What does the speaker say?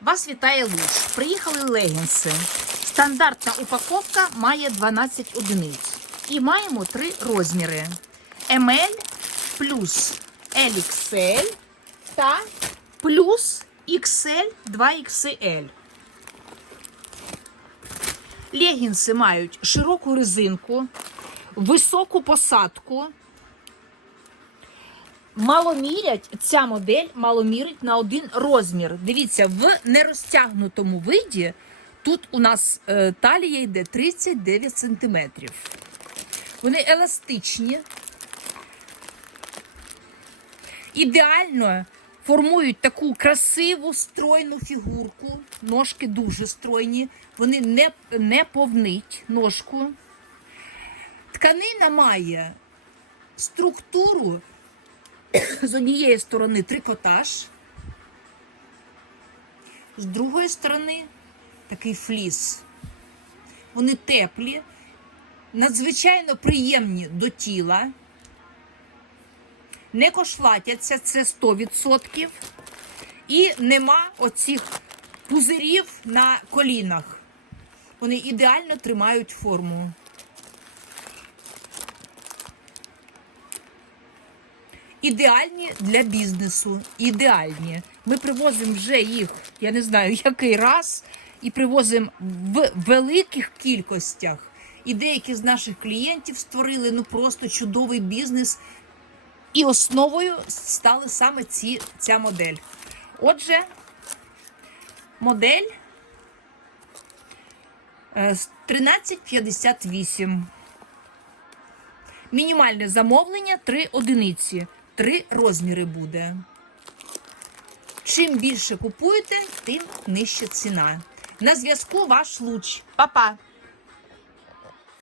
Вас вітає Луч. Приїхали легінси. Стандартна упаковка має 12 одиниць. І маємо три розміри: ML плюс LXL та плюс XL 2XL. Легінси мають широку резинку, високу посадку. Маломірять, ця модель маломірить на один розмір. Дивіться, в нерозтягнутому виді тут у нас е, талія йде 39 см. Вони еластичні, ідеально формують таку красиву стройну фігурку. Ножки дуже стройні, вони не, не повнить ножку. Тканина має структуру з однієї сторони трикотаж, з другої сторони такий фліс. Вони теплі, надзвичайно приємні до тіла, не кошлатяться, це 100%. І нема оцих пузирів на колінах. Вони ідеально тримають форму. Ідеальні для бізнесу. Ідеальні. Ми привозимо вже їх, я не знаю, який раз, і привозимо в великих кількостях. І деякі з наших клієнтів створили ну просто чудовий бізнес. І основою стали саме ці, ця модель. Отже, модель е, 1358. Мінімальне замовлення 3 одиниці. 3 розміри буде. Чим більше купуєте, тим нижча ціна. На зв'язку ваш луч. Па-па!